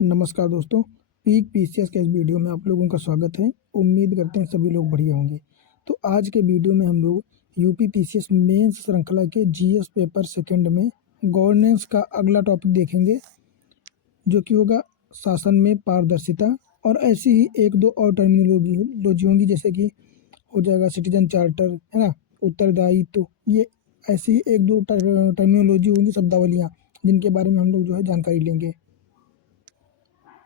नमस्कार दोस्तों, peak PCS के इस वीडियो में आप लोगों का स्वागत है। उम्मीद करते हैं सभी लोग बढ़िया होंगे। तो आज के वीडियो में हम लोग यूपी पीसीएस मेंस श्रृंखला के जीएस पेपर सेकंड में गवर्नेंस का अगला टॉपिक देखेंगे, जो कि होगा शासन में पारदर्शिता। और ऐसी ही एक दो और टर्मिनोलॉजी होंगी, जैसे कि हो जाएगा सिटीजन चार्टर, है ना, उत्तरदायित्व। तो ये ऐसी एक दो टर्मिनोलॉजी होंगी, शब्दावलियाँ, जिनके बारे में हम लोग जो है जानकारी लेंगे।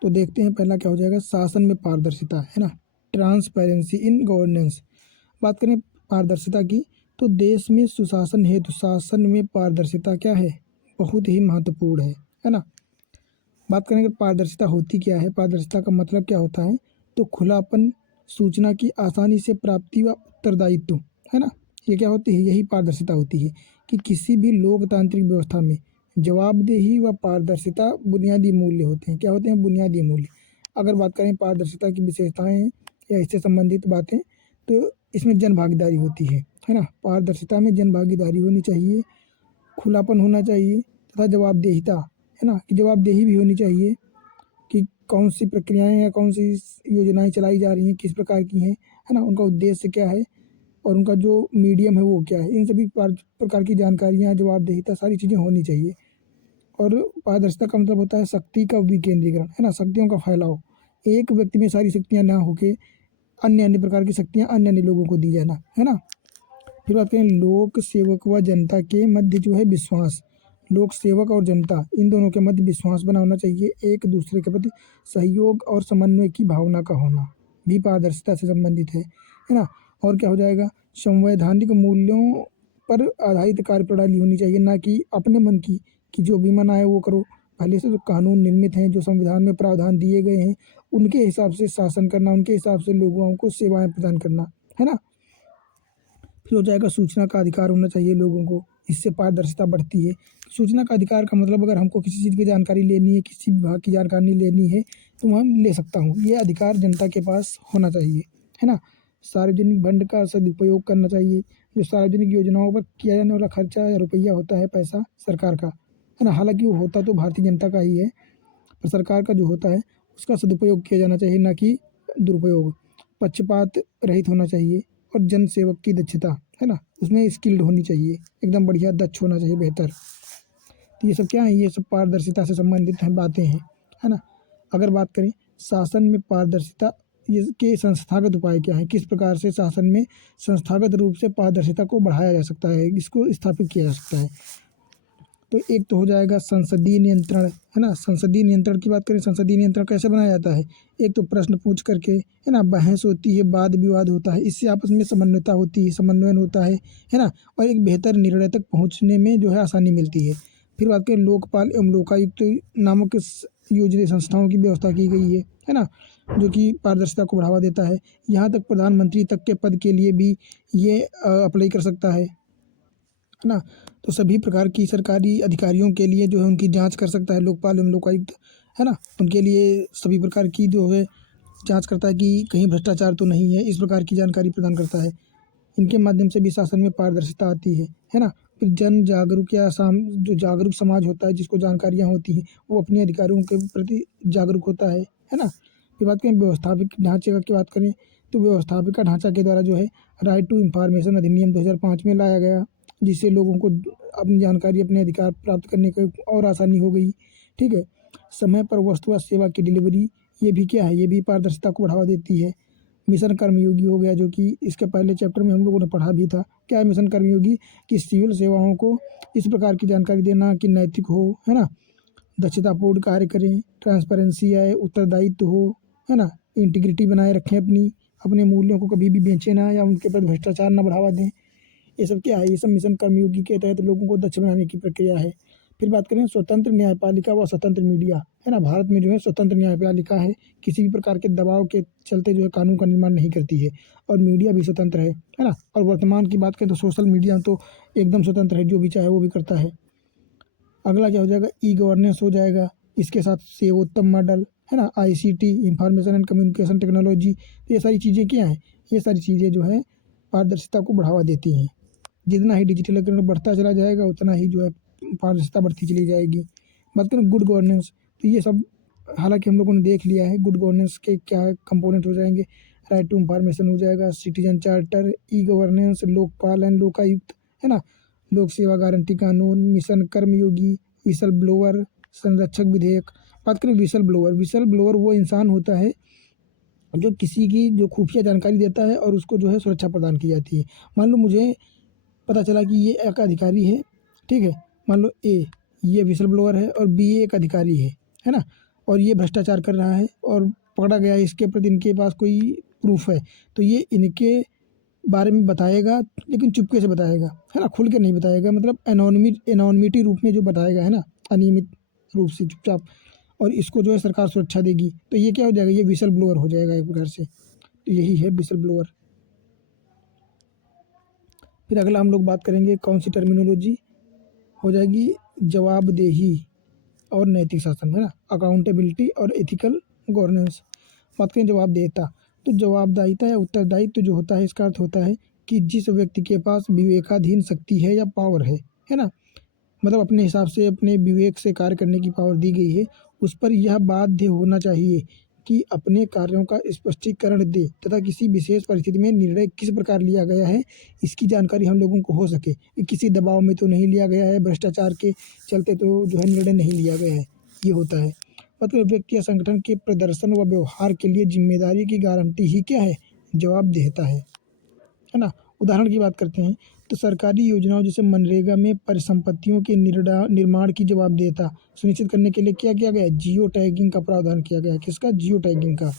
तो देखते हैं पहला क्या हो जाएगा, शासन में पारदर्शिता, है ना, ट्रांसपेरेंसी इन गवर्नेंस। बात करें पारदर्शिता की, तो देश में सुशासन हेतु शासन में पारदर्शिता क्या है, बहुत ही महत्वपूर्ण है ना। बात करेंगे पारदर्शिता होती क्या है, पारदर्शिता का मतलब क्या होता है, तो खुलापन, सूचना की आसानी से प्राप्ति व उत्तरदायित्व, है ना। ये क्या होती है, यही पारदर्शिता होती है कि किसी भी लोकतांत्रिक व्यवस्था में जवाबदेही व पारदर्शिता बुनियादी मूल्य होते हैं। क्या होते हैं, बुनियादी मूल्य। अगर बात करें पारदर्शिता की विशेषताएं या इससे संबंधित बातें, तो इसमें जन भागीदारी होती है ना। पारदर्शिता में जन भागीदारी होनी चाहिए, खुलापन होना चाहिए तथा जवाबदेहिता, है ना, कि जवाबदेही भी होनी चाहिए कि कौन सी प्रक्रियाएं या कौन सी योजनाएं चलाई जा रही हैं, किस प्रकार की हैं, है ना, उनका उद्देश्य क्या है और उनका जो मीडियम है वो क्या है। इन सभी प्रकार की जानकारियाँ, जवाबदेहिता, सारी चीज़ें होनी चाहिए। और पारदर्शिता का मतलब होता है शक्ति का विकेंद्रीकरण, है ना, शक्तियों का फैलाव। एक व्यक्ति में सारी शक्तियाँ ना होके अन्य अन्य प्रकार की शक्तियाँ अन्य अन्य लोगों को दी जाना, है ना। फिर बात करें लोक सेवक व जनता के मध्य जो है विश्वास। लोक सेवक और जनता, इन दोनों के मध्य विश्वास बना होना चाहिए। एक दूसरे के प्रति सहयोग और समन्वय की भावना का होना भी पारदर्शिता से संबंधित है ना। और क्या हो जाएगा, संवैधानिक मूल्यों पर आधारित कार्यप्रणाली होनी चाहिए, ना कि अपने मन की, कि जो भी मन आए वो करो। पहले से जो कानून निर्मित हैं, जो संविधान में प्रावधान दिए गए हैं, उनके हिसाब से शासन करना, उनके हिसाब से लोगों को सेवाएं प्रदान करना, है ना। फिर हो जाएगा सूचना का अधिकार होना चाहिए लोगों को, इससे पारदर्शिता बढ़ती है। सूचना का अधिकार का मतलब, अगर हमको किसी चीज़ की जानकारी लेनी है, किसी विभाग की जानकारी लेनी है, तो मैं ले सकता हूँ। ये अधिकार जनता के पास होना चाहिए, है ना। सार्वजनिक फंड का सदुपयोग करना चाहिए। जो सार्वजनिक योजनाओं पर किया जाने वाला खर्चा या रुपया होता है, पैसा सरकार का, है ना, हालांकि वो होता तो भारतीय जनता का ही है, पर सरकार का जो होता है उसका सदुपयोग किया जाना चाहिए, ना कि दुरुपयोग। पक्षपात रहित होना चाहिए। और जन सेवक की दक्षता, है ना, उसमें स्किल्ड होनी चाहिए, एकदम बढ़िया दक्ष होना चाहिए, बेहतर। तो ये सब क्या है, ये सब पारदर्शिता से संबंधित हैं बातें हैं, है ना। अगर बात करें शासन में पारदर्शिता ये के संस्थागत उपाय क्या है, किस प्रकार से शासन में संस्थागत रूप से पारदर्शिता को बढ़ाया जा सकता है, इसको स्थापित किया जा सकता है। तो एक तो हो जाएगा संसदीय नियंत्रण, है ना। संसदीय नियंत्रण की बात करें, संसदीय नियंत्रण कैसे बनाया जाता है, एक तो प्रश्न पूछ करके, है ना, बहस होती है, वाद विवाद होता है, इससे आपस में समन्वयता होती है, समन्वयन होता है ना। और एक बेहतर निर्णय तक पहुँचने में जो है आसानी मिलती है। फिर बात करें लोकपाल एवं लोकायुक्त नामक योजना संस्थाओं की व्यवस्था की गई है ना, जो कि पारदर्शिता को बढ़ावा देता है। यहाँ तक प्रधानमंत्री तक के पद के लिए भी ये अप्लाई कर सकता है ना। तो सभी प्रकार की सरकारी अधिकारियों के लिए जो है उनकी जांच कर सकता है लोकपाल एवं लोकायुक्त, है ना। उनके लिए सभी प्रकार की जो है जांच करता है कि कहीं भ्रष्टाचार तो नहीं है, इस प्रकार की जानकारी प्रदान करता है। इनके माध्यम से भी शासन में पारदर्शिता आती है ना। फिर जन जागरूक या जो जागरूक समाज होता है, जिसको जानकारियाँ होती हैं, वो अपने अधिकारियों के प्रति जागरूक होता है ना। फिर बात करें व्यवस्थापिक ढांचे की बात करें, तो व्यवस्थापिका ढांचा के द्वारा जो है राइट टू इंफॉर्मेशन अधिनियम 2005 में लाया गया, जिससे लोगों को अपनी जानकारी, अपने अधिकार प्राप्त करने की और आसानी हो गई। ठीक है। समय पर वस्तु व सेवा की डिलीवरी, ये भी क्या है, ये भी पारदर्शिता को बढ़ावा देती है। मिशन कर्मयोगी हो गया, जो कि इसके पहले चैप्टर में हम लोगों ने पढ़ा भी था। क्या है मिशन कर्मयोगी, कि सिविल सेवाओं को इस प्रकार की जानकारी देना कि नैतिक हो, है ना, दक्षतापूर्ण कार्य करें, ट्रांसपेरेंसी आए, उत्तरदायित्व हो, है ना, इंटीग्रिटी बनाए रखें, अपनी अपने मूल्यों को कभी भी बेचें ना, या उनके प्रति भ्रष्टाचार ना बढ़ावा दें। ये सब क्या है, ये सब मिशन कर्मयोगी के तहत लोगों को दक्ष बनाने की प्रक्रिया है। फिर बात करें स्वतंत्र न्यायपालिका व स्वतंत्र मीडिया, है ना। भारत में जो है स्वतंत्र न्यायपालिका है, किसी भी प्रकार के दबाव के चलते जो है कानून का निर्माण नहीं करती है। और मीडिया भी स्वतंत्र है ना। और वर्तमान की बात करें तो सोशल मीडिया तो एकदम स्वतंत्र है, जो भी चाहे वो भी करता है। अगला क्या हो जाएगा, ई गवर्नेंस हो जाएगा, इसके साथ सेवोत्तम मॉडल, है ना, ICT, information and communication technology. ये सारी चीज़ें क्या हैं, ये सारी चीज़ें जो है पारदर्शिता को बढ़ावा देती हैं। जितना ही डिजिटलीकरण बढ़ता चला जाएगा, उतना ही जो है पारदर्शिता बढ़ती चली जाएगी। बात करें गुड गवर्नेंस, तो ये सब हालांकि हम लोगों ने देख लिया है गुड गवर्नेंस के क्या कंपोनेंट हो जाएंगे। राइट टू इंफॉर्मेशन हो जाएगा, citizen charter, e governance, Lokpal and Lokayukta, है ना, लोक सेवा गारंटी कानून, मिशन कर्मयोगी, विसल ब्लोअर संरक्षक विधेयक। बात करें विसल ब्लोअर वो इंसान होता है जो किसी की जो खुफिया जानकारी देता है और उसको जो है सुरक्षा प्रदान की जाती है। मान लो मुझे पता चला कि ये एक अधिकारी है, ठीक है, मान लो ए ये विसल ब्लोअर है और बी एक अधिकारी है ना, और ये भ्रष्टाचार कर रहा है और पकड़ा गया है, इसके प्रति इनके पास कोई प्रूफ है, तो ये इनके बारे में बताएगा, लेकिन चुपके से बताएगा, है ना, खुल के नहीं बताएगा, मतलब एनोनिमिटी रूप में जो बताएगा, है ना, अनियमित रूप से चुपचाप, और इसको जो है सरकार सुरक्षा देगी, तो ये क्या हो जाएगा, ये विसल ब्लोअर हो जाएगा एक प्रकार से। तो यही है विसल ब्लोअर। फिर अगला हम लोग बात करेंगे कौन सी टर्मिनोलॉजी हो जाएगी, जवाबदेही और नैतिक शासन, है ना, अकाउंटेबिलिटी और एथिकल गवर्नेंस। बात करें जवाबदेहिता, तो जवाबदाहिता या उत्तरदायित्व जो होता है इसका अर्थ होता है कि जिस व्यक्ति के पास विवेकाधीन शक्ति है या पावर है ना, मतलब अपने हिसाब से अपने विवेक से कार्य करने की पावर दी गई है, उस पर यह बाध्य होना चाहिए कि अपने कार्यों का स्पष्टीकरण दे तथा किसी विशेष परिस्थिति में निर्णय किस प्रकार लिया गया है इसकी जानकारी हम लोगों को हो सके। कि किसी दबाव में तो नहीं लिया गया है, भ्रष्टाचार के चलते तो जो है निर्णय नहीं लिया गया है, ये होता है। मतलब व्यक्ति या संगठन के प्रदर्शन व व्यवहार के लिए जिम्मेदारी की गारंटी ही क्या है, जवाबदेहिता है ना। उदाहरण की बात करते हैं तो सरकारी योजनाओं जैसे मनरेगा में परिसंपत्तियों के निर्माण की जवाबदेहिता सुनिश्चित करने के लिए क्या किया गया है, जियो टैगिंग का प्रावधान किया गया है। किसका, जियो टैगिंग का।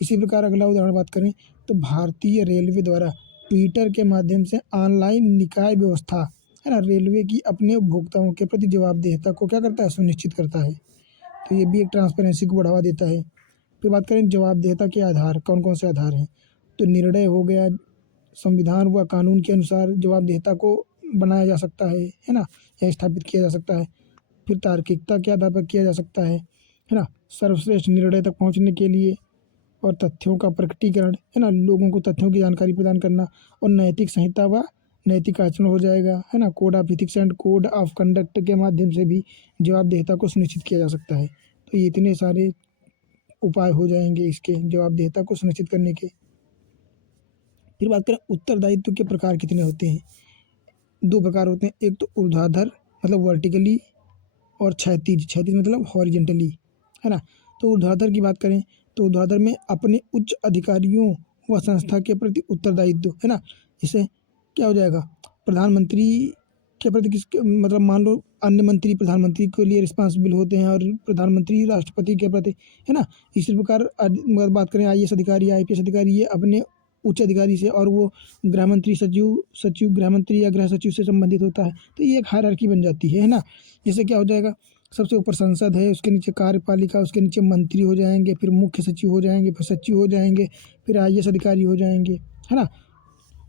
इसी प्रकार अगला उदाहरण बात करें तो भारतीय रेलवे द्वारा ट्विटर के माध्यम से ऑनलाइन निकाय व्यवस्था, है ना, रेलवे की अपने उपभोक्ताओं के प्रति जवाबदेहिता को क्या करता है, सुनिश्चित करता है। तो ये भी एक ट्रांसपेरेंसी को बढ़ावा देता है। फिर बात करें जवाबदेहिता के आधार कौन कौन से आधार हैं, तो निर्णय हो गया, संविधान व कानून के अनुसार जवाबदेहिता को बनाया जा सकता है ना, या स्थापित किया जा सकता है। फिर तार्किकता के आधार पर किया जा सकता है ना, सर्वश्रेष्ठ निर्णय तक पहुंचने के लिए, और तथ्यों का प्रकटीकरण, है ना, लोगों को तथ्यों की जानकारी प्रदान करना, और नैतिक संहिता व नैतिक आचरण हो जाएगा, है ना, code of ethics and code of conduct के माध्यम से भी जवाबदेहिता को सुनिश्चित किया जा सकता है। तो ये इतने सारे उपाय हो जाएंगे इसके जवाबदेहिता को सुनिश्चित करने के। फिर बात करें उत्तरदायित्व के प्रकार कितने होते हैं, दो प्रकार होते हैं, एक तो ऊर्ध्वाधर मतलब वर्टिकली, और क्षैतिज मतलब हॉरिजेंटली, है ना। तो ऊर्ध्वाधर की बात करें तो ऊर्ध्वाधर में अपने उच्च अधिकारियों व संस्था के प्रति उत्तरदायित्व, है ना, इसे क्या हो जाएगा, प्रधानमंत्री के प्रति किसके, मतलब मान लो अन्य मंत्री प्रधानमंत्री के लिए रिस्पॉन्सिबल होते हैं और प्रधानमंत्री राष्ट्रपति के प्रति, है ना। इसी प्रकार बात करें IAS अधिकारी, IPS अधिकारी, ये अपने उच्च अधिकारी से, और वो गृह मंत्री सचिव गृह मंत्री या गृह सचिव से संबंधित होता है। तो ये एक हायरार्की बन जाती है ना। जैसे क्या हो जाएगा, सबसे ऊपर संसद है, उसके नीचे कार्यपालिका, उसके नीचे मंत्री हो जाएंगे, फिर मुख्य सचिव हो जाएंगे, फिर सचिव हो जाएंगे, फिर IAS अधिकारी हो जाएंगे, है ना।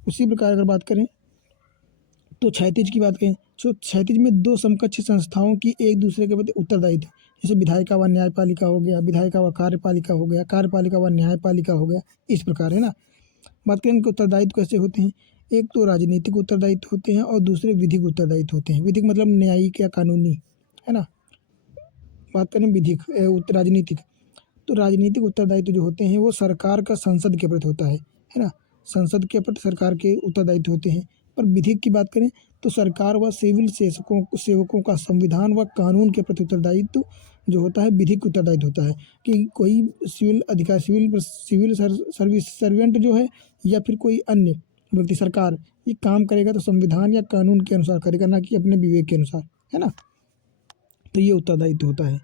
उसी प्रकार अगर बात करें तो क्षैतिज की बात करें तो क्षैतिज में दो समकक्ष संस्थाओं की एक दूसरे के प्रति उत्तरदायित्व, जैसे विधायिका व न्यायपालिका हो गया, विधायिका व कार्यपालिका हो गया, कार्यपालिका व न्यायपालिका हो गया, इस प्रकार, है ना। बात करें इनके उत्तरदायित्व कैसे होते हैं, एक तो राजनीतिक उत्तरदायित्व होते हैं और दूसरे विधिक उत्तरदायित्व होते हैं। विधिक मतलब न्यायिक या कानूनी, है ना। बात करें विधिक राजनीतिक, तो राजनीतिक उत्तरदायित्व जो होते हैं वो सरकार का संसद के प्रति होता है ना, संसद के प्रति सरकार के उत्तरदायित्व होते हैं। पर विधिक की बात करें तो सरकार व सिविल सेवकों का संविधान व कानून के प्रति उत्तरदायित्व जो होता है विधिक उत्तरदायित्व होता है। कि कोई सिविल अधिकार सिविल सर्विस सर्वेंट जो है या फिर कोई अन्य व्यक्ति सरकार ये काम करेगा तो संविधान या कानून के अनुसार करेगा, ना कि अपने विवेक के अनुसार, है ना। तो ये उत्तरदायित्व होता है।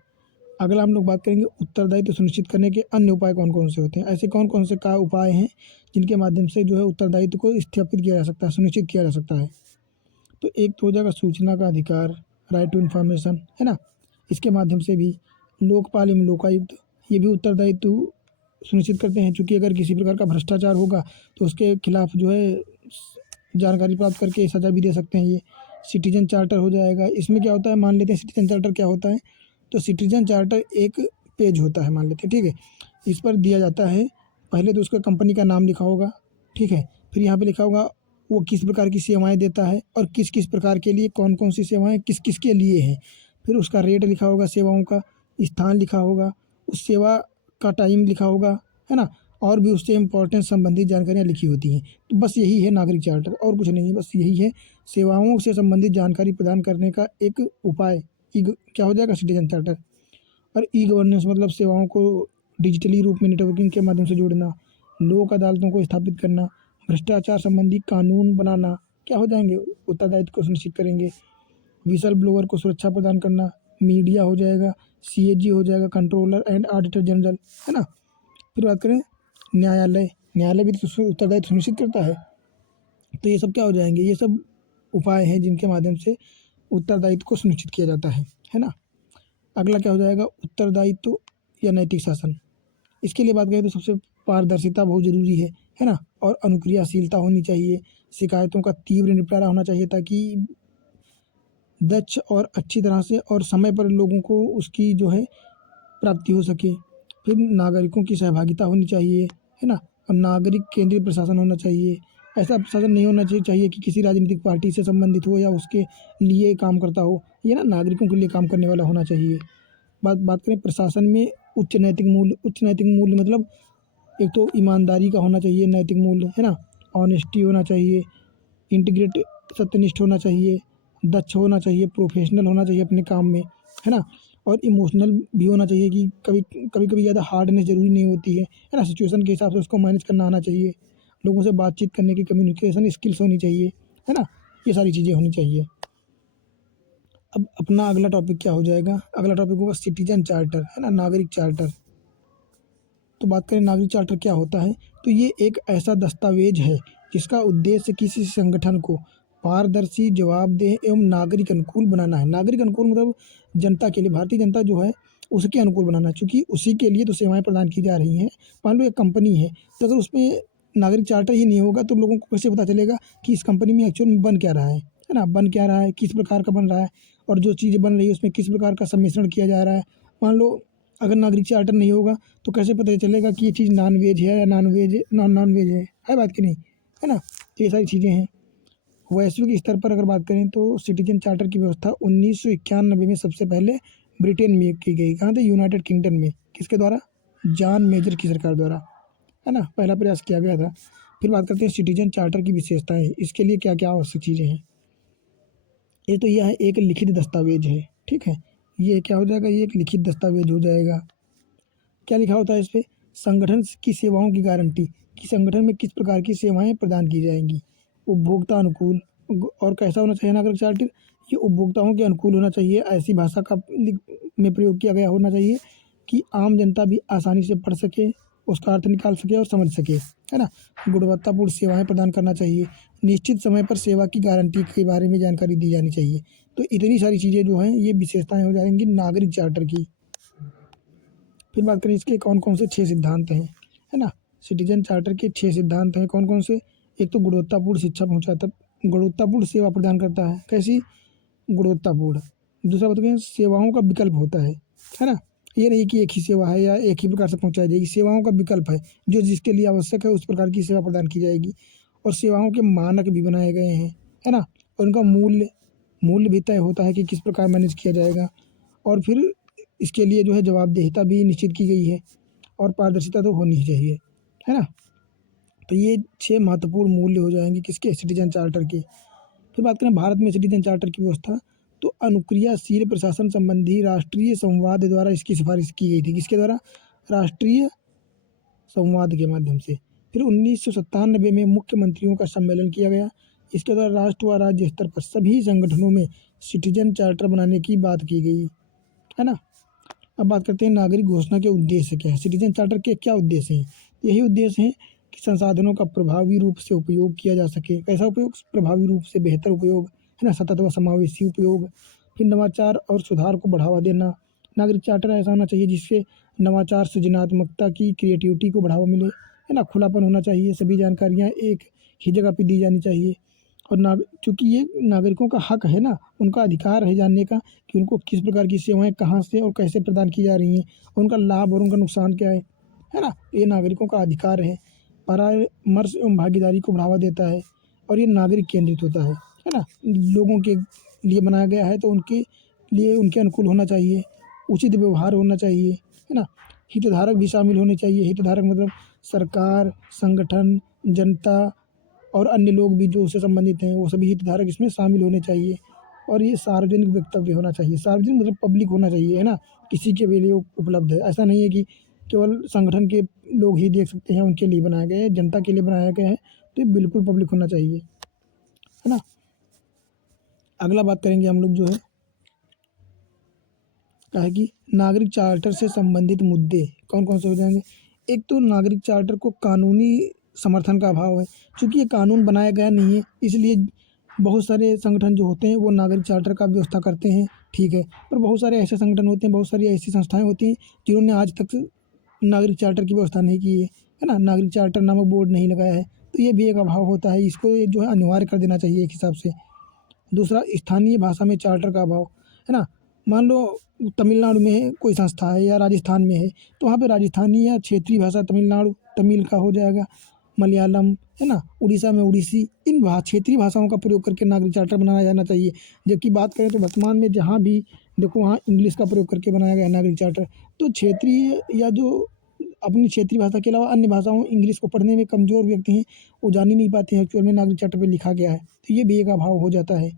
अगला हम लोग बात करेंगे उत्तरदायित्व सुनिश्चित करने के अन्य उपाय कौन कौन से होते हैं। ऐसे कौन कौन से का उपाय हैं जिनके माध्यम से जो है उत्तरदायित्व को स्थापित किया जा सकता है, सुनिश्चित किया जा सकता है। तो एक तो हो जाएगा सूचना का अधिकार, राइट टू इन्फॉर्मेशन, है ना। इसके माध्यम से भी लोकपाल एवं लोकायुक्त ये भी उत्तरदायित्व सुनिश्चित करते हैं, चूँकि अगर किसी प्रकार का भ्रष्टाचार होगा तो उसके खिलाफ जो है जानकारी प्राप्त करके सजा भी दे सकते हैं। ये सिटीजन चार्टर हो जाएगा। इसमें क्या होता है, मान लेते हैं सिटीजन चार्टर क्या होता है, तो सिटीजन चार्टर एक पेज होता है, मान लेते हैं, ठीक है। इस पर दिया जाता है, पहले तो उसका कंपनी का नाम लिखा होगा, ठीक है, फिर यहाँ पे लिखा होगा वो किस प्रकार की सेवाएं देता है और किस किस प्रकार के लिए कौन कौन सी सेवाएं किस किस के लिए हैं, फिर उसका रेट लिखा होगा सेवाओं का, स्थान लिखा होगा, उस सेवा का टाइम लिखा होगा, है ना, और भी उससे इम्पोर्टेंट संबंधित जानकारियाँ लिखी होती हैं। तो बस यही है नागरिक चार्टर, और कुछ नहीं है, बस यही है सेवाओं से संबंधित जानकारी प्रदान करने का एक उपाय। क्या हो जाएगा, सिटीजन चार्टर। और ई गवर्नेंस मतलब सेवाओं को डिजिटली रूप में नेटवर्किंग के माध्यम से जोड़ना, लोक अदालतों को स्थापित करना, भ्रष्टाचार संबंधी कानून बनाना, क्या हो जाएंगे, उत्तरदायित्व को सुनिश्चित करेंगे, विसल ब्लोअर को सुरक्षा प्रदान करना, मीडिया हो जाएगा, सीएजी हो जाएगा, कंट्रोलर एंड ऑडिटर जनरल, है ना। फिर बात करें न्यायालय, न्यायालय भी तो उत्तरदायित्व सुनिश्चित करता है। तो ये सब क्या हो जाएंगे, ये सब उपाय हैं जिनके माध्यम से उत्तरदायित्व को सुनिश्चित किया जाता है ना। अगला क्या हो जाएगा, उत्तरदायित्व या नैतिक शासन। इसके लिए बात करें तो सबसे पारदर्शिता बहुत ज़रूरी है ना, और अनुक्रियाशीलता होनी चाहिए, शिकायतों का तीव्र निपटारा होना चाहिए ताकि दक्ष और अच्छी तरह से और समय पर लोगों को उसकी जो है प्राप्ति हो सके। फिर नागरिकों की सहभागिता होनी चाहिए, है ना, और नागरिक केंद्रीय प्रशासन होना चाहिए। ऐसा प्रशासन नहीं होना चाहिए कि किसी राजनीतिक पार्टी से संबंधित हो या उसके लिए काम करता हो, ये ना नागरिकों के लिए काम करने वाला होना चाहिए। बात करें प्रशासन में उच्च नैतिक मूल्य मतलब एक तो ईमानदारी का होना चाहिए नैतिक मूल्य, है ना, ऑनेस्टी होना चाहिए, इंटीग्रिटी सत्यनिष्ठ होना चाहिए, दक्ष होना चाहिए, प्रोफेशनल होना चाहिए अपने काम में, है ना, और इमोशनल भी होना चाहिए कि कभी ज़्यादा हार्डनेस ज़रूरी नहीं होती है ना, सिचुएशन के हिसाब से उसको मैनेज करना आना चाहिए, लोगों से बातचीत करने की कम्युनिकेशन स्किल्स होनी चाहिए, है ना, ये सारी चीज़ें होनी चाहिए। अब अपना अगला टॉपिक क्या हो जाएगा, अगला टॉपिक होगा सिटीजन चार्टर, है ना, नागरिक चार्टर। तो बात करें नागरिक चार्टर क्या होता है, तो ये एक ऐसा दस्तावेज है जिसका उद्देश्य किसी संगठन को पारदर्शी, जवाबदेह एवं नागरिक अनुकूल बनाना है। नागरिक अनुकूल मतलब जनता के लिए, भारतीय जनता जो है उसके अनुकूल बनाना, चूँकि उसी के लिए तो सेवाएं प्रदान की जा रही हैं। मान लो एक कंपनी है, तो अगर उसमें नागरिक चार्टर ही नहीं होगा तो लोगों को कैसे पता चलेगा कि इस कंपनी में एक्चुअल में बन क्या रहा है ना, बन क्या रहा है, किस प्रकार का बन रहा है, और जो चीज़ें बन रही है उसमें किस प्रकार का सम्मिश्रण किया जा रहा है। मान लो अगर नागरिक चार्टर नहीं होगा तो कैसे पता चलेगा कि ये चीज़ नॉन वेज है या नॉन वेज है बात की नहीं, है ना। तो ये सारी चीज़ें हैं। वैश्विक स्तर पर अगर बात करें तो सिटीजन चार्टर की व्यवस्था 1991 में सबसे पहले ब्रिटेन में की गई। कहाँ थे, यूनाइटेड किंगडम में, किसके द्वारा, जॉन मेजर की सरकार द्वारा, है ना, पहला प्रयास किया गया था। फिर बात करते हैं सिटीजन चार्टर की विशेषताएं, इसके लिए क्या क्या आवश्यक चीज़ें हैं। ये तो यह एक लिखित दस्तावेज है, ठीक है, ये क्या हो जाएगा, ये एक लिखित दस्तावेज हो जाएगा। क्या लिखा होता है इस पे, संगठन की सेवाओं की गारंटी, कि संगठन में किस प्रकार की सेवाएं प्रदान की जाएंगी, उपभोक्ता अनुकूल, और कैसा होना चाहिए नागरिक चार्टर, ये उपभोक्ताओं के अनुकूल होना चाहिए, ऐसी भाषा का में प्रयोग किया गया होना चाहिए कि आम जनता भी आसानी से पढ़ सके, उसका अर्थ निकाल सके और समझ सके, है ना। गुणवत्तापूर्ण सेवाएं प्रदान करना चाहिए, निश्चित समय पर सेवा की गारंटी के बारे में जानकारी दी जानी चाहिए। तो इतनी सारी चीज़ें जो हैं ये विशेषताएं हो जाएंगी नागरिक चार्टर की। फिर बात करें इसके कौन कौन से 6 सिद्धांत हैं, है ना। सिटीजन चार्टर के 6 सिद्धांत हैं, कौन कौन से, एक तो गुणवत्तापूर्ण शिक्षा पहुँचाता, गुणवत्तापूर्ण सेवा प्रदान करता है, कैसी, गुणवत्तापूर्ण। दूसरा बात करें सेवाओं का विकल्प होता है ना, ये नहीं कि एक ही सेवा है या एक ही प्रकार से पहुँचाई जाएगी, सेवाओं का विकल्प है, जो जिसके लिए आवश्यक है उस प्रकार की सेवा प्रदान की जाएगी। और सेवाओं के मानक भी बनाए गए हैं, है ना, और उनका मूल्य भी तय होता है कि किस प्रकार मैनेज किया जाएगा। और फिर इसके लिए जो है जवाबदेहिता भी निश्चित की गई है, और पारदर्शिता तो होनी ही चाहिए, है ना। तो ये 6 महत्वपूर्ण मूल्य हो जाएंगे किसके, सिटीजन चार्टर के। फिर बात करें भारत में सिटीजन चार्टर की व्यवस्था, तो अनुक्रियाशील प्रशासन संबंधी राष्ट्रीय संवाद द्वारा इसकी सिफारिश की गई थी, किसके द्वारा, राष्ट्रीय संवाद के माध्यम से। फिर 1997 में मुख्यमंत्रियों का सम्मेलन किया गया, इसके द्वारा राष्ट्र व राज्य स्तर पर सभी संगठनों में सिटीजन चार्टर बनाने की बात की गई, है ना। अब बात करते हैं नागरिक घोषणा के उद्देश्य क्या है, सिटीजन चार्टर के क्या उद्देश्य हैं। यही उद्देश्य हैं कि संसाधनों का प्रभावी रूप से उपयोग किया जा सके, कैसा उपयोग, प्रभावी रूप से बेहतर उपयोग, है ना, सतत व समावेशी उपयोग। फिर नवाचार और सुधार को बढ़ावा देना, नागरिक चार्टर ऐसा होना चाहिए जिससे नवाचार, सृजनात्मकता की, क्रिएटिविटी को बढ़ावा मिले, है ना, खुलापन होना चाहिए, सभी जानकारियाँ एक ही जगह पर दी जानी चाहिए। और चूँकि ये नागरिकों का हक है ना, उनका अधिकार है जानने का कि उनको किस प्रकार की सेवाएं कहाँ से और कैसे प्रदान की जा रही हैं, उनका लाभ और उनका नुकसान क्या है ना, ये नागरिकों का अधिकार है। परामर्श एवं भागीदारी को बढ़ावा देता है, और ये नागरिक केंद्रित होता है ना, लोगों के लिए बनाया गया है तो उनके लिए उनके अनुकूल होना चाहिए। उचित व्यवहार होना चाहिए, है ना। हितधारक भी शामिल होने चाहिए। हितधारक मतलब सरकार, संगठन, जनता और अन्य लोग भी जो उससे संबंधित हैं, वो सभी हितधारक इसमें शामिल होने चाहिए। और ये सार्वजनिक वक्तव्य होना चाहिए। सार्वजनिक मतलब पब्लिक होना चाहिए, है ना, किसी के लिए उपलब्ध है। ऐसा नहीं है कि केवल संगठन के लोग ही देख सकते हैं, उनके लिए बनाया गया है, जनता के लिए बनाया गया है, तो ये बिल्कुल पब्लिक होना चाहिए, है ना। अगला बात करेंगे हम लोग जो है क्या है कि नागरिक चार्टर से संबंधित मुद्दे कौन कौन से हो जाएंगे। एक तो नागरिक चार्टर को कानूनी समर्थन का अभाव है। चूँकि ये कानून बनाया गया नहीं है, इसलिए बहुत सारे संगठन जो होते हैं वो नागरिक चार्टर का व्यवस्था करते हैं, ठीक है। पर बहुत सारे ऐसे संगठन होते हैं, बहुत सारी ऐसी संस्थाएं होती हैं जिन्होंने आज तक नागरिक चार्टर की व्यवस्था नहीं की है ना, नागरिक चार्टर नामक बोर्ड नहीं लगाया है। तो ये भी एक अभाव होता है, इसको जो है अनिवार्य कर देना चाहिए एक हिसाब से। दूसरा, स्थानीय भाषा में चार्टर का अभाव, है ना। मान लो तमिलनाडु में कोई संस्था है या राजस्थान में है, तो वहाँ पे राजस्थानी या क्षेत्रीय भाषा तमिलनाडु तमिल का हो जाएगा, मलयालम, है ना, उड़ीसा में उड़ीसी, इन क्षेत्रीय भाषाओं का प्रयोग करके नागरिक चार्टर बनाया जाना चाहिए। जबकि बात करें तो वर्तमान में जहाँ भी देखो वहाँ इंग्लिश का प्रयोग करके बनाया गया है नागरिक चार्टर। तो क्षेत्रीय या जो अपनी क्षेत्रीय भाषा के अलावा अन्य भाषाओं इंग्लिश को पढ़ने में कमज़ोर व्यक्ति हैं, वो जान ही नहीं पाते हैं एक्चुअल में नागरिक चार्टर पे लिखा गया है, तो ये भी एक अभाव हो जाता है।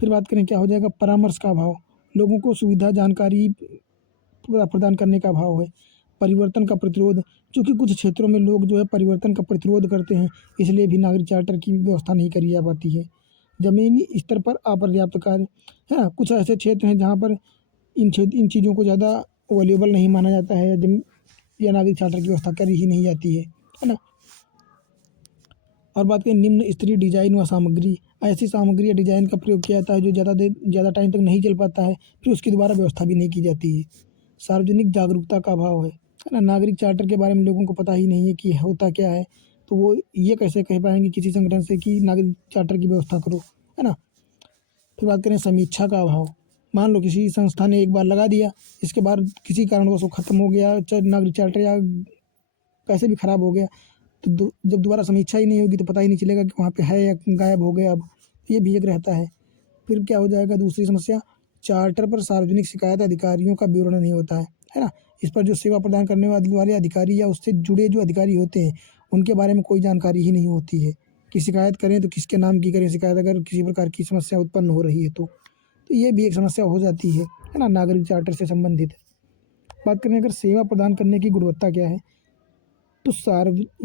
फिर बात करें क्या हो जाएगा, परामर्श का अभाव, लोगों को सुविधा जानकारी प्रदान करने का अभाव है। परिवर्तन का प्रतिरोध, चूँकि कुछ क्षेत्रों में लोग जो है परिवर्तन का प्रतिरोध करते हैं, इसलिए भी नागरिक चार्टर की व्यवस्था नहीं करी जा पाती है। ज़मीनी स्तर पर अपर्याप्त कार्य, है ना, कुछ ऐसे क्षेत्र हैं जहाँ पर इन चीज़ों को ज़्यादा वैल्यूएबल नहीं माना जाता है, या नागरिक चार्टर की व्यवस्था करी ही नहीं जाती है ना। और बात करें निम्न स्तरीय डिजाइन व सामग्री, ऐसी सामग्री या डिजाइन का प्रयोग किया जाता है जो ज़्यादा टाइम तक नहीं चल पाता है, फिर उसकी दोबारा व्यवस्था भी नहीं की जाती है। सार्वजनिक जागरूकता का अभाव है ना, नागरिक चार्टर के बारे में लोगों को पता ही नहीं है कि होता क्या है, तो वो ये कैसे कह पाएंगे किसी संगठन से कि नागरिक चार्टर की व्यवस्था करो, है ना। फिर बात करें समीक्षा का अभाव, मान लो किसी संस्था ने एक बार लगा दिया, इसके बाद किसी कारणवश वो ख़त्म हो गया, चाहे नागरिक चार्टर या कैसे भी ख़राब हो गया, तो जब दोबारा समीक्षा ही नहीं होगी तो पता ही नहीं चलेगा कि वहाँ पे है या गायब हो गया। अब ये भी एक रहता है। फिर क्या हो जाएगा दूसरी समस्या, चार्टर पर सार्वजनिक शिकायत अधिकारियों का विवरण नहीं होता है ना। इस पर जो सेवा प्रदान करने वाले अधिकारी या उससे जुड़े जो अधिकारी होते हैं, उनके बारे में कोई जानकारी ही नहीं होती है कि शिकायत करें तो किसके नाम की करें शिकायत, अगर किसी प्रकार की समस्या उत्पन्न हो रही है तो ये भी एक समस्या हो जाती है ना, नागरिक चार्टर से संबंधित। बात करें अगर सेवा प्रदान करने की गुणवत्ता क्या है, तो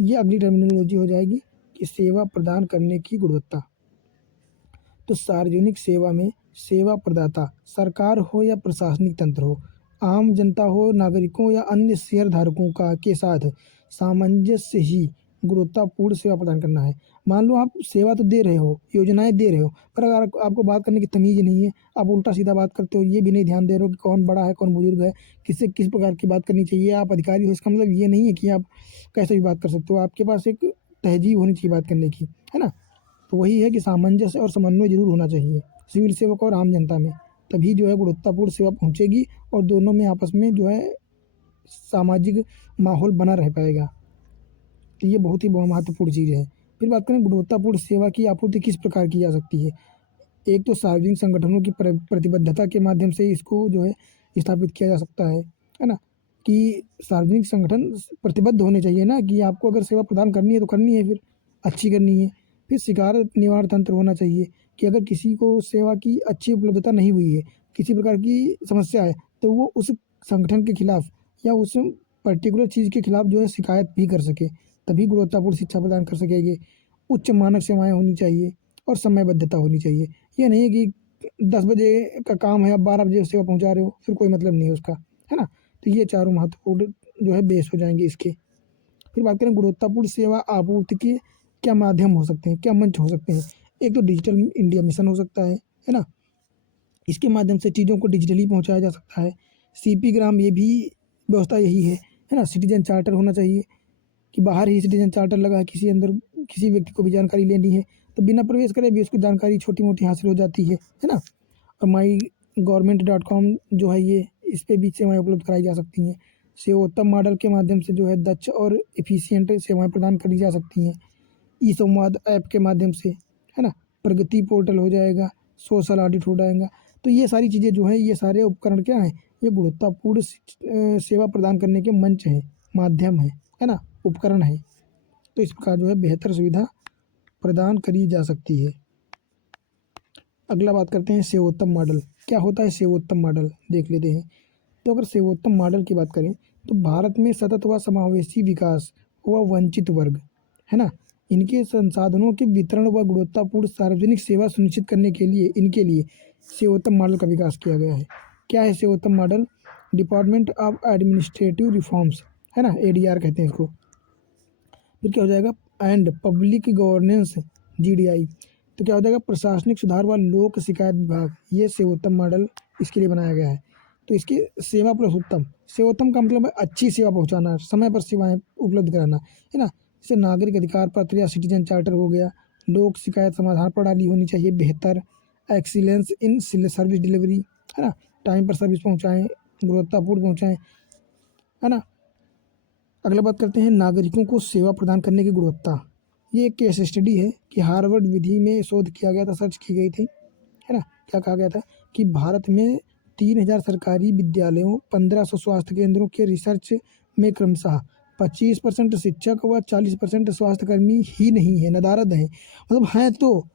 ये अगली टर्मिनोलॉजी हो जाएगी कि सेवा प्रदान करने की गुणवत्ता। तो सार्वजनिक सेवा में सेवा प्रदाता सरकार हो या प्रशासनिक तंत्र हो, आम जनता हो, नागरिकों या अन्य शेयरधारकों का के साथ सामंजस्य ही गुणवत्तापूर्ण सेवा प्रदान करना है। मान लो आप सेवा तो दे रहे हो, योजनाएं दे रहे हो, पर अगर आपको बात करने की तमीज़ नहीं है, आप उल्टा सीधा बात करते हो, ये भी नहीं ध्यान दे रहे हो कि कौन बड़ा है कौन बुजुर्ग है, किससे किस प्रकार की बात करनी चाहिए, आप अधिकारी हो, इसका मतलब ये नहीं है कि आप कैसे भी बात कर सकते हो, आपके पास एक तहजीब होनी चाहिए बात करने की, है ना। तो वही है कि सामंजस्य और समन्वय जरूर होना चाहिए सिविल सेवक और आम जनता में, तभी जो है गुणवत्तापूर्ण सेवा पहुंचेगी और दोनों में आपस में जो है सामाजिक माहौल बना रह पाएगा। तो ये बहुत ही महत्वपूर्ण चीज़ है। फिर बात करें गुणवत्तापूर्ण सेवा की आपूर्ति किस प्रकार की जा सकती है। एक तो सार्वजनिक संगठनों की प्रतिबद्धता के माध्यम से इसको जो है स्थापित किया जा सकता है ना, कि सार्वजनिक संगठन प्रतिबद्ध होने चाहिए ना, कि आपको अगर सेवा प्रदान करनी है तो करनी है, फिर अच्छी करनी है। फिर शिकायत निवारण तंत्र होना चाहिए कि अगर किसी को सेवा की अच्छी उपलब्धता नहीं हुई है, किसी प्रकार की समस्या है, तो वो उस संगठन के खिलाफ या उस पर्टिकुलर चीज़ के खिलाफ जो है शिकायत भी कर सके, तभी गुणवत्तापूर्ण शिक्षा प्रदान कर सकेंगे। उच्च मानक सेवाएं होनी चाहिए और समयबद्धता होनी चाहिए। ये नहीं है कि 10 बजे का काम है, आप 12 बजे सेवा पहुंचा रहे हो, फिर कोई मतलब नहीं है उसका, है ना। तो ये चारों महत्वपूर्ण जो है बेस हो जाएंगे इसके। फिर बात करें गुणवत्तापूर्ण सेवा आपूर्ति के क्या माध्यम हो सकते हैं, क्या मंच हो सकते हैं। एक तो डिजिटल इंडिया मिशन हो सकता है ना, इसके माध्यम से चीज़ों को डिजिटली पहुंचाया जा सकता है। सीपी ग्राम, ये भी व्यवस्था यही है ना। सिटीजन चार्टर होना चाहिए कि बाहर ही सिटीजन चार्टर लगा है, किसी अंदर किसी व्यक्ति को भी जानकारी लेनी है तो बिना प्रवेश करे भी उसको जानकारी छोटी मोटी हासिल हो जाती है ना। और माई गवर्नमेंट.com जो है ये, इस पर भी सेवाएं उपलब्ध कराई जा सकती हैं। सेवोत्तम मॉडल के माध्यम से जो है दक्ष और एफिशिएंट सेवाएं प्रदान करी जा सकती हैं। ई संवाद ऐप के माध्यम से, है ना। प्रगति पोर्टल हो जाएगा, सोशल ऑडिट हो जाएगा। तो ये सारी चीज़ें जो है, ये सारे उपकरण क्या हैं, ये गुणवत्तापूर्ण सेवा प्रदान करने के मंच हैं, माध्यम है ना, उपकरण है। तो इस प्रकार जो है बेहतर सुविधा प्रदान करी जा सकती है। अगला बात करते हैं सेवोत्तम मॉडल। क्या होता है सेवोत्तम मॉडल, देख लेते हैं। तो अगर सेवोत्तम मॉडल की बात करें तो भारत में सतत व समावेशी विकास व वंचित वर्ग, है ना, इनके संसाधनों के वितरण व गुणवत्तापूर्ण सार्वजनिक सेवा सुनिश्चित करने के लिए इनके लिए सेवोत्तम मॉडल का विकास किया गया है। क्या है Sevottam model? Department of administrative reforms, है ना, एडीआर कहते हैं इसको। फिर क्या हो जाएगा? And public governance, GDI. तो क्या हो जाएगा? प्रशासनिक सुधार व लोक शिकायत विभाग। ये सेवोत्तम मॉडल इसके लिए बनाया गया है। तो इसकी सेवा प्लस उत्तम, सेवोत्तम का मतलब है अच्छी सेवा पहुंचाना, समय पर सेवाएं उपलब्ध कराना, है ना। जैसे नागरिक अधिकार पत्र या सिटीजन चार्टर हो गया। लोक शिकायत समाधान प्रणाली होनी चाहिए बेहतर। एक्सीलेंस इन सर्विस डिलीवरी, है ना, टाइम पर सर्विस पहुँचाएँ, गुणवत्तापूर्ण पहुँचाएँ, है ना। अगला बात करते हैं नागरिकों को सेवा प्रदान करने की गुणवत्ता। ये एक केस स्टडी है कि हार्वर्ड विधि में शोध किया गया था, सर्च की गई थी, है ना। क्या कहा गया था कि भारत में 3000 सरकारी विद्यालयों, 1500 स्वास्थ्य केंद्रों के रिसर्च में क्रमशः 25% शिक्षक व 40% स्वास्थ्यकर्मी ही नहीं है, नदारद हैं। मतलब हैं तो,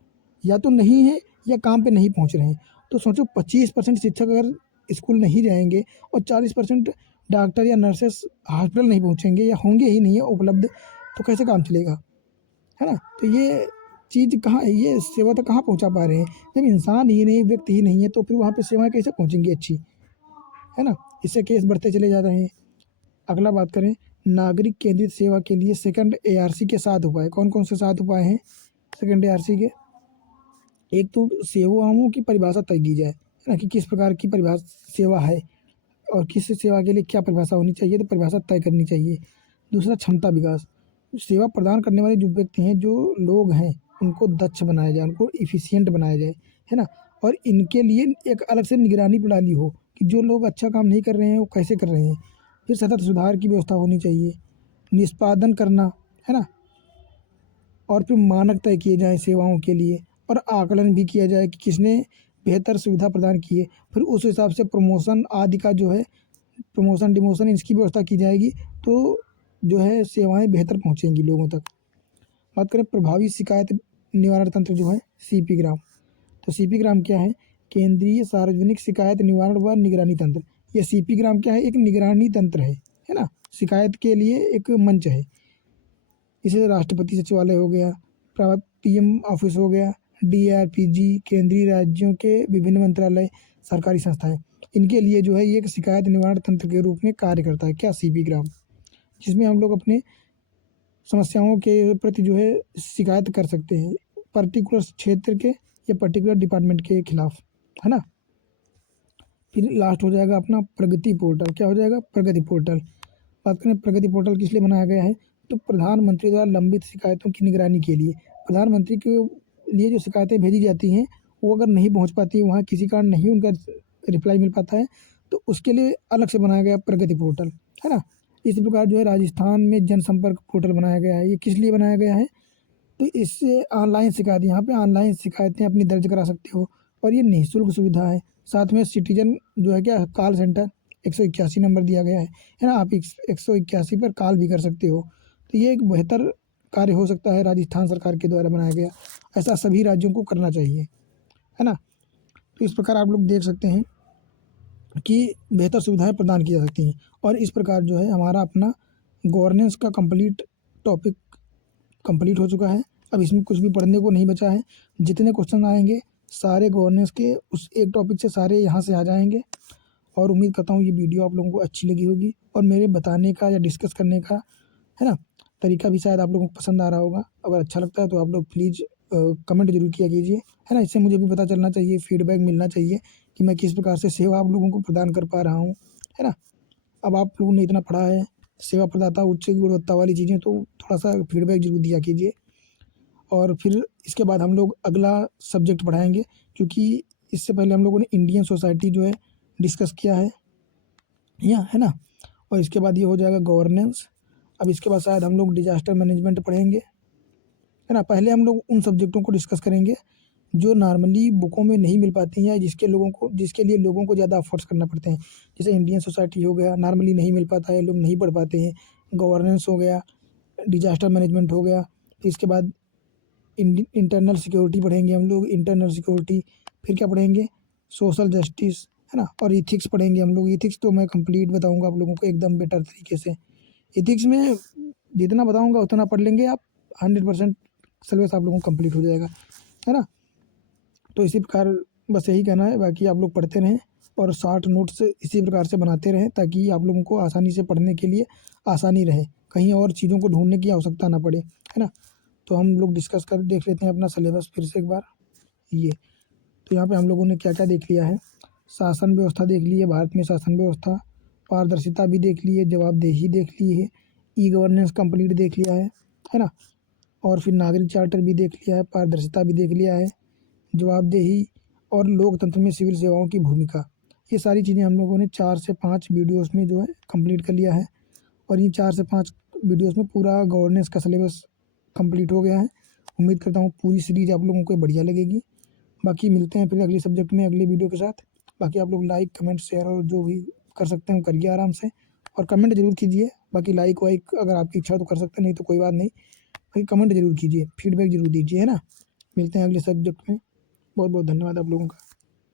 या तो नहीं है या काम पे नहीं पहुंच रहे हैं। तो सोचो 25% शिक्षक अगर स्कूल नहीं जाएंगे और 40% डॉक्टर या नर्सेस हॉस्पिटल नहीं पहुंचेंगे या होंगे ही नहीं है उपलब्ध, तो कैसे काम चलेगा, है ना। तो ये चीज़ कहाँ, ये सेवा तो कहाँ पहुंचा पा रहे हैं जब इंसान ही नहीं, व्यक्ति ही नहीं है, तो फिर वहाँ पे सेवाएं कैसे पहुंचेंगी अच्छी, है ना। इससे केस बढ़ते चले जा रहे हैं। अगला बात करें नागरिक केंद्रित सेवा के लिए सेकंड एआरसी के 7 उपाय। कौन कौन से 7 उपाय हैं सेकंड एआरसी के? एक तो सेवाओं की परिभाषा तय की जाए, है ना, कि किस प्रकार की परिभाषा सेवा है और किस सेवा के लिए क्या परिभाषा होनी चाहिए, तो परिभाषा तय करनी चाहिए। दूसरा क्षमता विकास, सेवा प्रदान करने वाले जो व्यक्ति हैं, जो लोग हैं, उनको दक्ष बनाया जाए, उनको इफ़िशिएंट बनाया जाए, है ना। और इनके लिए एक अलग से निगरानी प्रणाली हो कि जो लोग अच्छा काम नहीं कर रहे हैं वो कैसे कर रहे हैं। फिर सतत सुधार की व्यवस्था होनी चाहिए, निष्पादन करना, है ना। और फिर मानक तय किए जाएँ सेवाओं के लिए और आकलन भी किया जाए कि किसने बेहतर सुविधा प्रदान की है। फिर उस हिसाब से प्रमोशन आदि का जो है, प्रमोशन डिमोशन इसकी व्यवस्था की जाएगी, तो जो है सेवाएं बेहतर पहुंचेंगी लोगों तक। बात करें प्रभावी शिकायत निवारण तंत्र जो है सीपी ग्राम। तो सीपी ग्राम क्या है? केंद्रीय सार्वजनिक शिकायत निवारण व निगरानी तंत्र। ये सीपी ग्राम क्या है? एक निगरानी तंत्र है ना, शिकायत के लिए एक मंच है। इसे राष्ट्रपति सचिवालय हो गया, पीएम ऑफिस हो गया, डीआरपीजी, केंद्रीय राज्यों के विभिन्न मंत्रालय, सरकारी संस्थाएं, इनके लिए जो है ये एक शिकायत निवारण तंत्र के रूप में कार्य करता है। क्या? सीपी ग्राम, जिसमें हम लोग अपने समस्याओं के प्रति जो है शिकायत कर सकते हैं, पर्टिकुलर क्षेत्र के या पर्टिकुलर डिपार्टमेंट के खिलाफ, है ना। फिर लास्ट हो जाएगा अपना प्रगति पोर्टल। क्या हो जाएगा? प्रगति पोर्टल। बात करें प्रगति पोर्टल किस लिए बनाया गया है, तो प्रधानमंत्री द्वारा लंबित शिकायतों की निगरानी के लिए। प्रधानमंत्री के लिए जो शिकायतें भेजी जाती हैं वो अगर नहीं पहुंच पाती, वहाँ किसी कारण नहीं उनका रिप्लाई मिल पाता है, तो उसके लिए अलग से बनाया गया प्रगति पोर्टल, है ना। इसी प्रकार जो है राजस्थान में जनसंपर्क पोर्टल बनाया गया है। ये किस लिए बनाया गया है? तो इससे ऑनलाइन शिकायत, यहाँ पे ऑनलाइन शिकायतें अपनी दर्ज करा सकते हो और ये निःशुल्क सुविधा है। साथ में सिटीजन जो है क्या, कॉल सेंटर 181 नंबर दिया गया है ना, आप 181 पर कॉल भी कर सकते हो। तो ये एक बेहतर कार्य हो सकता है राजस्थान सरकार के द्वारा बनाया गया। ऐसा सभी राज्यों को करना चाहिए, है ना। तो इस प्रकार आप लोग देख सकते हैं कि बेहतर सुविधाएं प्रदान की जा सकती हैं। और इस प्रकार जो है हमारा अपना गवर्नेंस का कंप्लीट टॉपिक कंप्लीट हो चुका है। अब इसमें कुछ भी पढ़ने को नहीं बचा है। जितने क्वेश्चन आएंगे सारे गवर्नेंस के उस एक टॉपिक से सारे यहाँ से आ जाएंगे। और उम्मीद करता हूँ ये वीडियो आप लोगों को अच्छी लगी होगी और मेरे बताने का या डिस्कस करने का, है ना, तरीका भी शायद आप लोगों को पसंद आ रहा होगा। अगर अच्छा लगता है तो आप लोग प्लीज़ कमेंट जरूर किया कीजिए, है ना। इससे मुझे भी पता चलना चाहिए, फीडबैक मिलना चाहिए कि मैं किस प्रकार से सेवा आप लोगों को प्रदान कर पा रहा हूँ, है ना। अब आप लोगों ने इतना पढ़ा है, सेवा प्रदाता उच्च गुणवत्ता वाली चीज़ें, तो थोड़ा सा फीडबैक जरूर दिया कीजिए। और फिर इसके बाद हम लोग अगला सब्जेक्ट पढ़ाएंगे, क्योंकि इससे पहले हम लोगों ने इंडियन सोसाइटी जो है डिस्कस किया है, या है ना। और इसके बाद ये हो जाएगा गवर्नेंस। अब इसके बाद शायद हम लोग डिजास्टर मैनेजमेंट पढ़ेंगे, है ना। पहले हम लोग उन सब्जेक्टों को डिस्कस करेंगे जो नॉर्मली बुकों में नहीं मिल पाती हैं, जिसके लिए लोगों को ज़्यादा एफर्ट्स करना पड़ते हैं। जैसे इंडियन सोसाइटी हो गया, नॉर्मली नहीं मिल पाता है, लोग नहीं पढ़ पाते हैं। गवर्नेंस हो गया, डिजास्टर मैनेजमेंट हो गया, इसके बाद इंटरनल सिक्योरिटी पढ़ेंगे हम लोग, इंटरनल सिक्योरिटी। फिर क्या पढ़ेंगे? सोशल जस्टिस, है ना। और इथिक्स पढ़ेंगे हम लोग। इथिक्स तो मैं कंप्लीट बताऊंगा आप लोगों को एकदम बेटर तरीके से। इथिक्स में जितना बताऊंगा उतना पढ़ लेंगे आप, 100% सिलेबस आप लोगों को कंप्लीट हो जाएगा, है ना। तो इसी प्रकार बस यही कहना है, बाकी आप लोग पढ़ते रहें और शॉर्ट नोट्स इसी प्रकार से बनाते रहें ताकि आप लोगों को आसानी से पढ़ने के लिए आसानी रहे, कहीं और चीज़ों को ढूंढने की आवश्यकता ना पड़े, है ना। तो हम लोग डिस्कस कर देख लेते हैं अपना सिलेबस फिर से एक बार। ये तो यहाँ पे हम लोगों ने क्या क्या देख लिया है। शासन व्यवस्था देख ली है, भारत में शासन व्यवस्था। पारदर्शिता भी देख ली है, जवाबदेही देख ली है, ई गवर्नेंस कंप्लीट देख लिया है ना। और फिर नागरिक चार्टर भी देख लिया है, पारदर्शिता भी देख लिया है, जवाबदेही और लोकतंत्र में सिविल सेवाओं की भूमिका। ये सारी चीज़ें हम लोगों ने 4 से 5 वीडियोस में जो है कंप्लीट कर लिया है। और इन 4 से 5 वीडियोस में पूरा गवर्नेंस का सिलेबस कंप्लीट हो गया है। उम्मीद करता हूँ पूरी सीरीज आप लोगों को बढ़िया लगेगी। बाकी मिलते हैं फिर अगले सब्जेक्ट में अगले वीडियो के साथ। बाकी आप लोग लाइक कमेंट शेयर और जो भी कर सकते हैं करिए आराम से, और कमेंट जरूर कीजिए। बाकी लाइक वाइक अगर आपकी इच्छा तो कर सकते हैं, नहीं तो कोई बात नहीं। बाकी कमेंट जरूर कीजिए, फीडबैक जरूर दीजिए, है ना। मिलते हैं अगले सब्जेक्ट में। बहुत बहुत धन्यवाद आप लोगों का।